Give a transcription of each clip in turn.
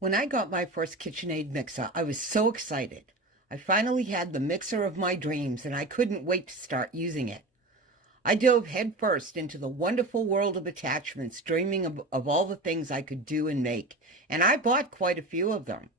When I got my first KitchenAid mixer, I was so excited. I finally had the mixer of my dreams, and I couldn't wait to start using it. I dove headfirst into the wonderful world of attachments, dreaming of all the things I could do and make, and I bought quite a few of them.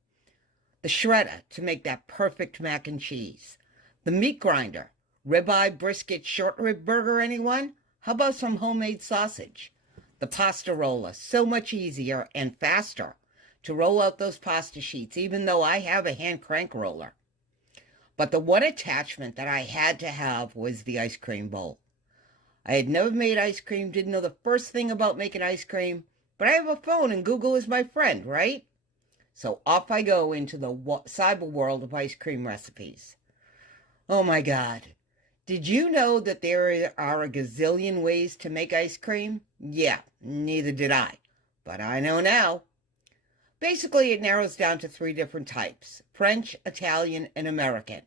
The shredder to make that perfect mac and cheese. The meat grinder. Ribeye, brisket, short rib burger, anyone? How about some homemade sausage? The pasta roller, so much easier and faster to roll out those pasta sheets, even though I have a hand crank roller. But the one attachment that I had to have was the ice cream bowl. I had never made ice cream, didn't know the first thing about making ice cream, but I have a phone and Google is my friend, right? So off I go into the cyber world of ice cream recipes. Oh my God. Did you know that there are a gazillion ways to make ice cream? Yeah, neither did I. But I know now. Basically, it narrows down to three different types: French, Italian, and American.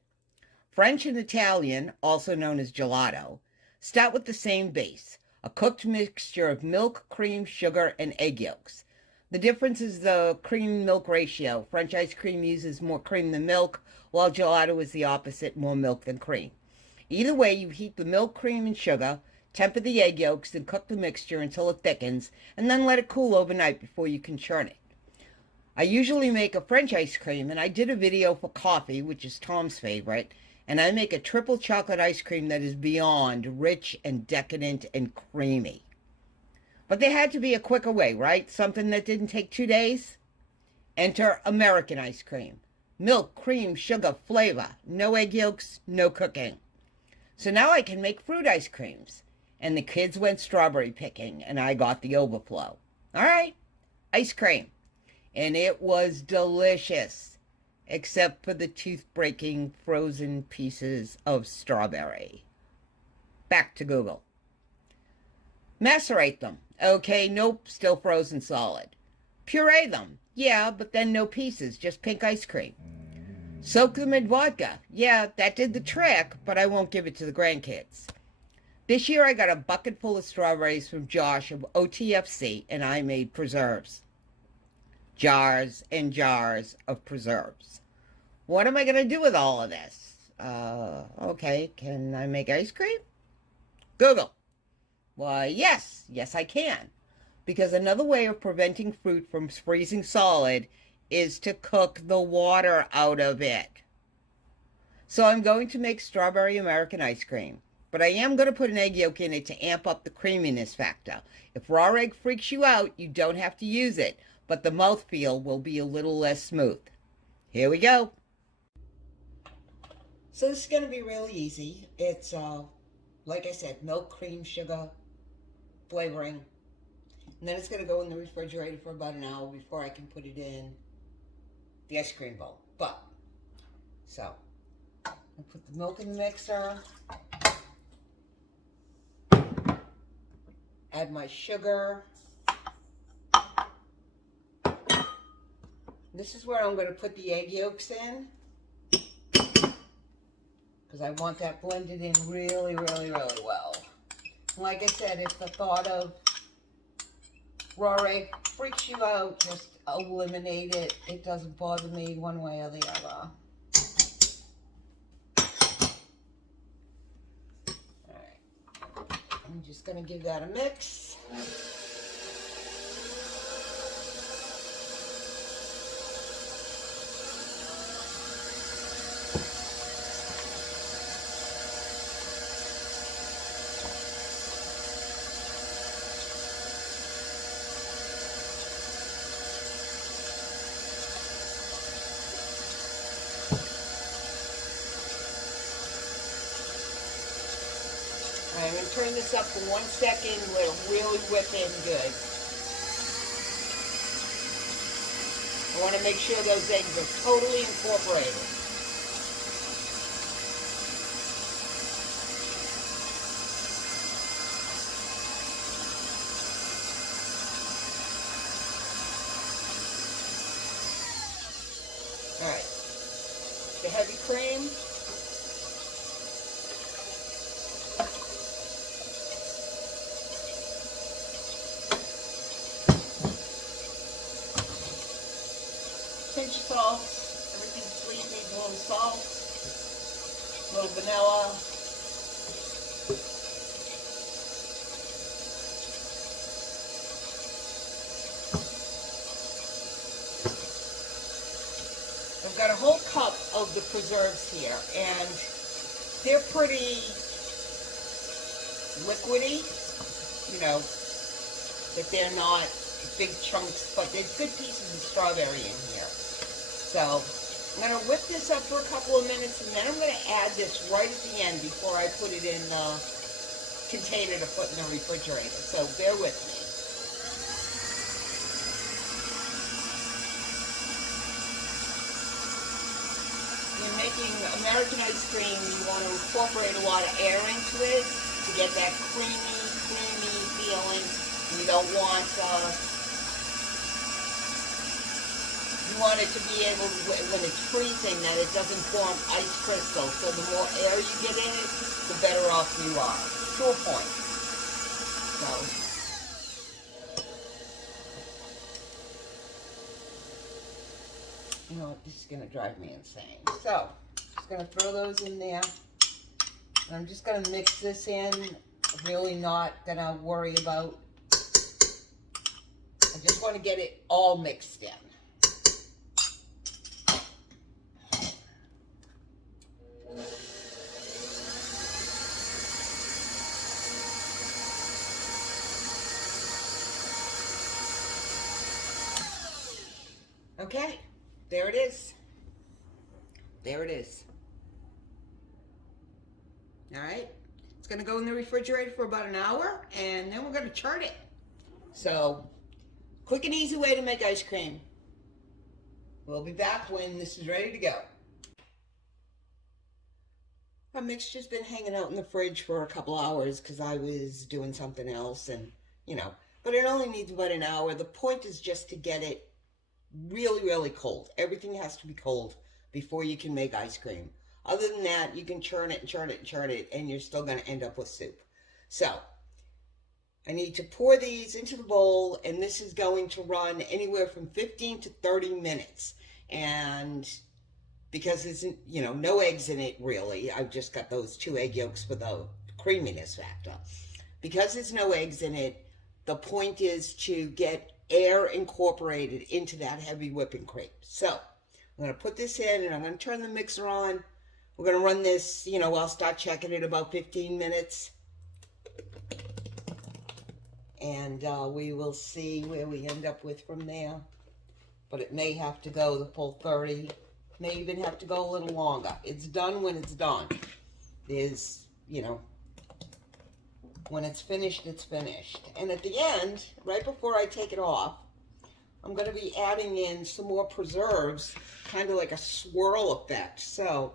French and Italian, also known as gelato, start with the same base, a cooked mixture of milk, cream, sugar, and egg yolks. The difference is the cream-milk ratio. French ice cream uses more cream than milk, while gelato is the opposite, more milk than cream. Either way, you heat the milk, cream, and sugar, temper the egg yolks, and cook the mixture until it thickens, and then let it cool overnight before you can churn it. I usually make a French ice cream, and I did a video for coffee, which is Tom's favorite, and I make a triple chocolate ice cream that is beyond rich and decadent and creamy. But there had to be a quicker way, right? Something that didn't take 2 days? Enter American ice cream. Milk, cream, sugar, flavor. No egg yolks, no cooking. So now I can make fruit ice creams. And the kids went strawberry picking, and I got the overflow. All right, ice cream. And it was delicious, except for the tooth-breaking frozen pieces of strawberry. Back to Google. Macerate them. Okay, nope, still frozen solid. Puree them. Yeah, but then no pieces, just pink ice cream. Soak them in vodka. Yeah, that did the trick, but I won't give it to the grandkids. This year I got a bucket full of strawberries from Josh of OTFC, and I made preserves. Jars and jars of preserves. What am I going to do with all of this? Okay, can I make ice cream? Google. Why, yes, I can. Because another way of preventing fruit from freezing solid is to cook the water out of it. So I'm going to make strawberry American ice cream. But I am going to put an egg yolk in it to amp up the creaminess factor. If raw egg freaks you out, you don't have to use it, but the mouthfeel will be a little less smooth. Here we go. So this is going to be really easy. It's, like I said, milk, cream, sugar, flavoring. And then it's going to go in the refrigerator for about an hour before I can put it in the ice cream bowl. So, I'll put the milk in the mixer. Add my sugar. This is where I'm going to put the egg yolks in, because I want that blended in really, really, really well. And like I said, if the thought of raw egg freaks you out, just eliminate it. It doesn't bother me one way or the other. Alright, I'm just going to give that a mix. I'm going to turn this up for 1 second. It'll really whip in good. I want to make sure those eggs are totally incorporated. Alright. The heavy cream. salt. Everything sweet needs a little salt, a little vanilla. I've got a whole cup of the preserves here, and they're pretty liquidy, you know, that they're not big chunks, but there's good pieces of strawberry in here. So I'm going to whip this up for a couple of minutes, and then I'm going to add this right at the end before I put it in the container to put in the refrigerator. So bear with me. When making American ice cream, you want to incorporate a lot of air into it to get that creamy feeling. You don't want, you want it to be able to, when it's freezing, that it doesn't form ice crystals. So the more air you get in it, the better off you are, to a point. So. You know what, this is going to drive me insane. So, just going to throw those in there. And I'm just going to mix this in. I'm really not going to worry about. I just want to get it all mixed in. Okay. There it is. There it is. All right. It's going to go in the refrigerator for about an hour, and then we're going to chart it. So, quick and easy way to make ice cream. We'll be back when this is ready to go. Our mixture's been hanging out in the fridge for a couple hours because I was doing something else, and, you know, but it only needs about an hour. The point is just to get it really cold. Everything has to be cold before you can make ice cream. Other than that, you can churn it and churn it and churn it, and you're still going to end up with soup. So, I need to pour these into the bowl, and this is going to run anywhere from 15 to 30 minutes. And because there's, you know, no eggs in it really, I've just got those 2 egg yolks for the creaminess factor. Because there's no eggs in it, the point is to get air incorporated into that heavy whipping cream. So I'm going to put this in, and I'm going to turn the mixer on. We're going to run this, you know, I'll start checking it about 15 minutes. And we will see where we end up with from there. But it may have to go the full 30. May even have to go a little longer. It's done when it's done. There's, you know, when it's finished, it's finished. And at the end, right before I take it off, I'm going to be adding in some more preserves, kind of like a swirl effect. So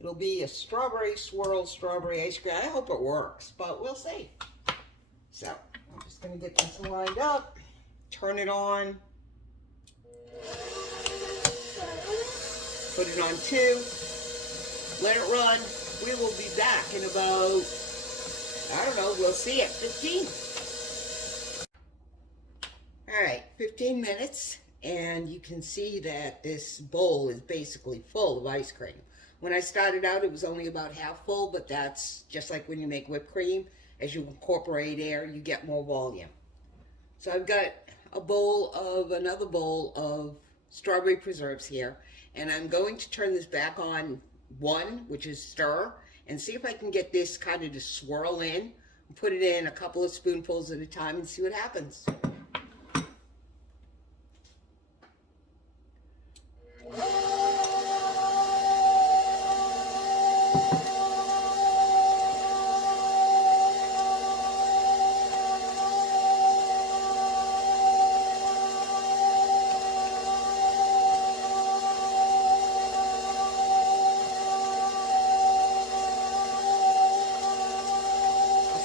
it'll be a strawberry swirl, strawberry ice cream. I hope it works, but we'll see. So I'm just going to get this lined up, turn it on, put it on 2, let it run. We will be back in about, I don't know, we'll see at 15. All right, 15 minutes, and you can see that this bowl is basically full of ice cream. When I started out, it was only about half full, but that's just like when you make whipped cream. As you incorporate air, you get more volume. So I've got another bowl of strawberry preserves here, and I'm going to turn this back on 1, which is stir, and see if I can get this kind of to swirl in. Put it in a couple of spoonfuls at a time and see what happens.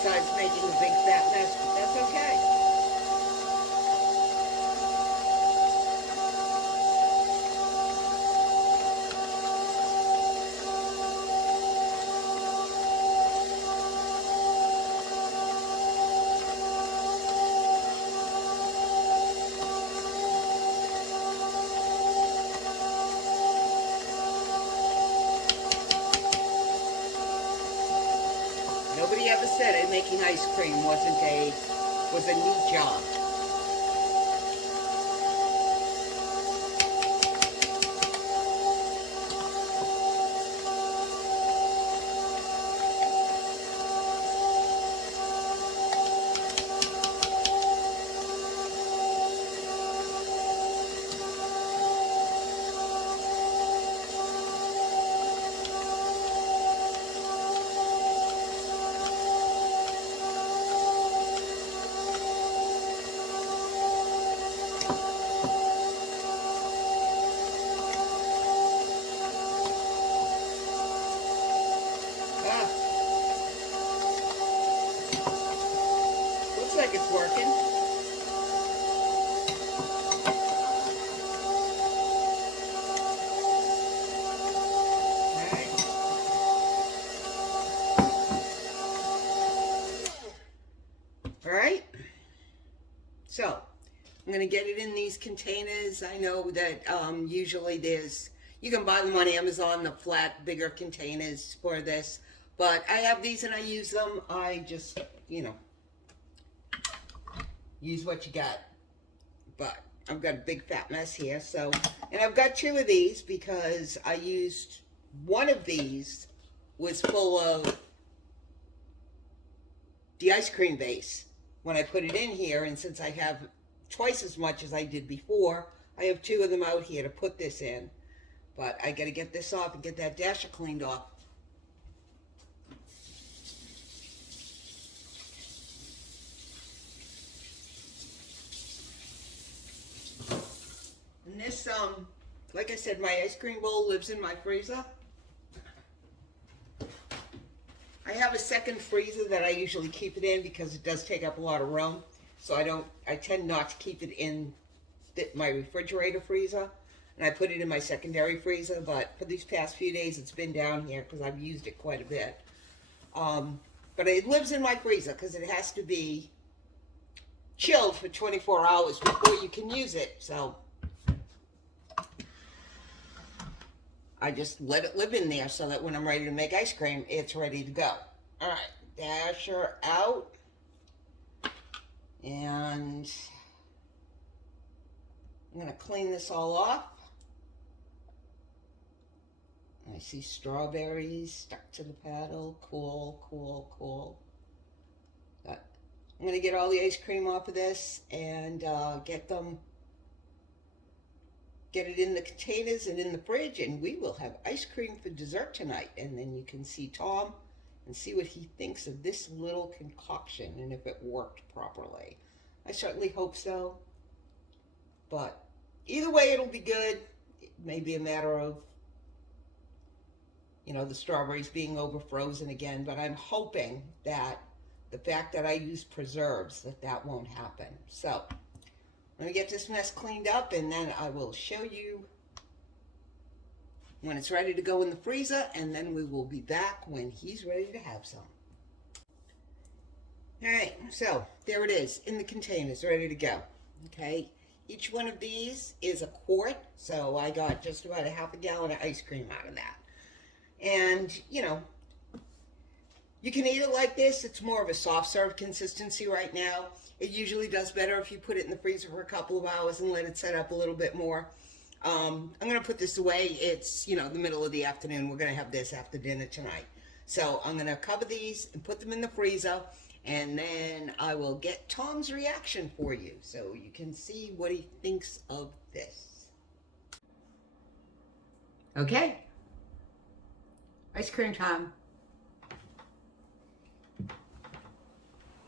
Besides making a big fat mess, but that's okay. said, making ice cream was a neat job. Looks like it's working. All right. So I'm going to get it in these containers. I know that usually you can buy them on Amazon, the flat, bigger containers for this. But I have these and I use them. I just, use what you got. But I've got a big fat mess here. So, and I've got 2 of these because I used one of these was full of the ice cream base when I put it in here. And since I have twice as much as I did before, I have 2 of them out here to put this in. But I got to get this off and get that dasher cleaned off. And this, like I said, my ice cream bowl lives in my freezer. I have a second freezer that I usually keep it in because it does take up a lot of room. So I tend not to keep it in my refrigerator freezer. And I put it in my secondary freezer, but for these past few days it's been down here because I've used it quite a bit. But it lives in my freezer because it has to be chilled for 24 hours before you can use it. So I just let it live in there so that when I'm ready to make ice cream, it's ready to go. All right, dasher out. And I'm going to clean this all off. I see strawberries stuck to the paddle. Cool, cool, cool. But I'm going to get all the ice cream off of this and get it in the containers and in the fridge, and we will have ice cream for dessert tonight. And then you can see Tom and see what he thinks of this little concoction and if it worked properly. I certainly hope so. But either way, it'll be good. It may be a matter of, the strawberries being over frozen again, but I'm hoping that the fact that I use preserves, that won't happen. So let me get this mess cleaned up and then I will show you when it's ready to go in the freezer, and then we will be back when he's ready to have some. All right, so there it is in the containers, ready to go. Okay, each one of these is a quart, so I got just about a half a gallon of ice cream out of that. And, you can eat it like this. It's more of a soft serve consistency right now. It usually does better if you put it in the freezer for a couple of hours and let it set up a little bit more. I'm going to put this away. It's, the middle of the afternoon. We're going to have this after dinner tonight. So I'm going to cover these and put them in the freezer. And then I will get Tom's reaction for you so you can see what he thinks of this. Okay. Ice cream time.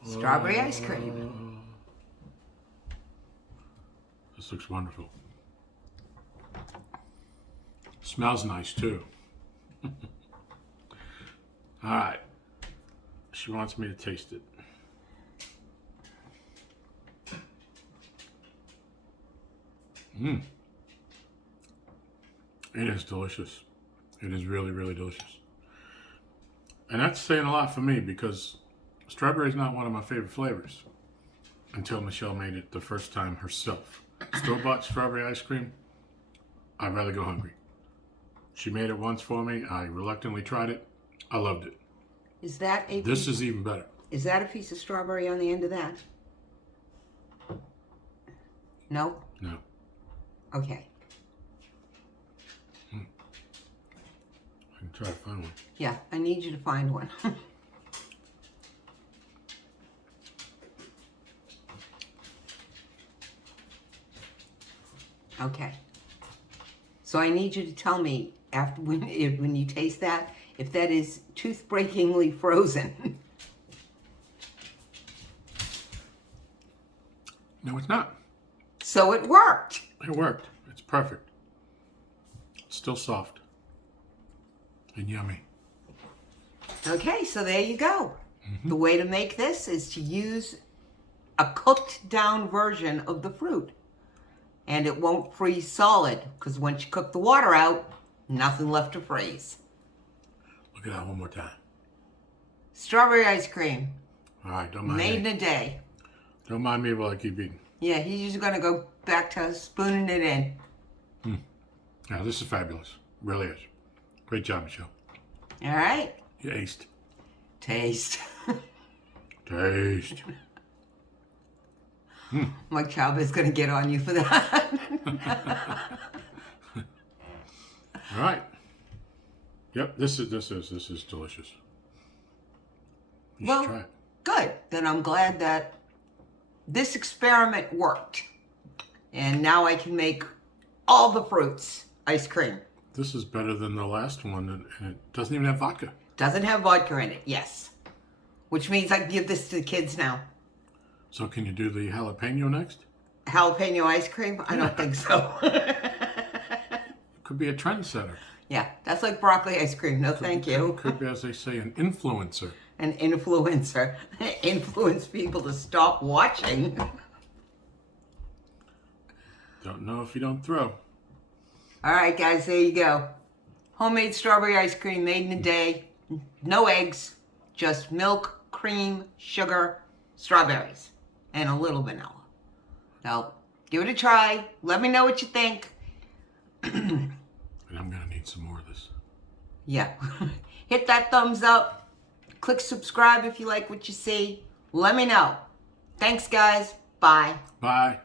Strawberry ice cream. This looks wonderful. Smells nice too. All right. She wants me to taste it. It is delicious. It is really, really delicious. And that's saying a lot for me because strawberry is not one of my favorite flavors until Michelle made it the first time herself. Store-bought strawberry ice cream, I'd rather go hungry. She made it once for me. I reluctantly tried it. I loved it. Is that a... This is even better. Is that a piece of strawberry on the end of that? No? No. Okay. I can try to find one. Yeah, I need you to find one. Okay. So I need you to tell me after when you taste that if that is tooth-breakingly frozen. No, it's not. So it worked. It worked. It's perfect. It's still soft and yummy. Okay, so there you go. The way to make this is to use a cooked down version of the fruit. And it won't freeze solid because once you cook the water out, nothing left to freeze. Look at that one more time. Strawberry ice cream, All right, don't mind made in me. a day. Don't mind me while I keep eating. Yeah, he's just going to go back to spooning it in. Now, this is fabulous. Really is. Great job, Michelle. All right. You aced. Taste. Taste. Mike Chaba is going to get on you for that. All right. Yep, this is delicious. You Well, should try it. good. Then I'm glad that this experiment worked. And now I can make all the fruits ice cream. This is better than the last one, and it doesn't even have vodka. Doesn't have vodka in it, yes. Which means I can give this to the kids now. So can you do the jalapeno next? Jalapeno ice cream? I don't think so. Could be a trendsetter. Yeah, that's like broccoli ice cream. No, thank you. Could be, as they say, an influencer. An influencer. Influence people to stop watching. Don't know if you don't throw. All right, guys, there you go. Homemade strawberry ice cream made in a day. No eggs, just milk, cream, sugar, strawberries, and a little vanilla. Now, give it a try. Let me know what you think. And I'm going to need some more of this. Yeah. Hit that thumbs up. Click subscribe if you like what you see. Let me know. Thanks, guys. Bye. Bye.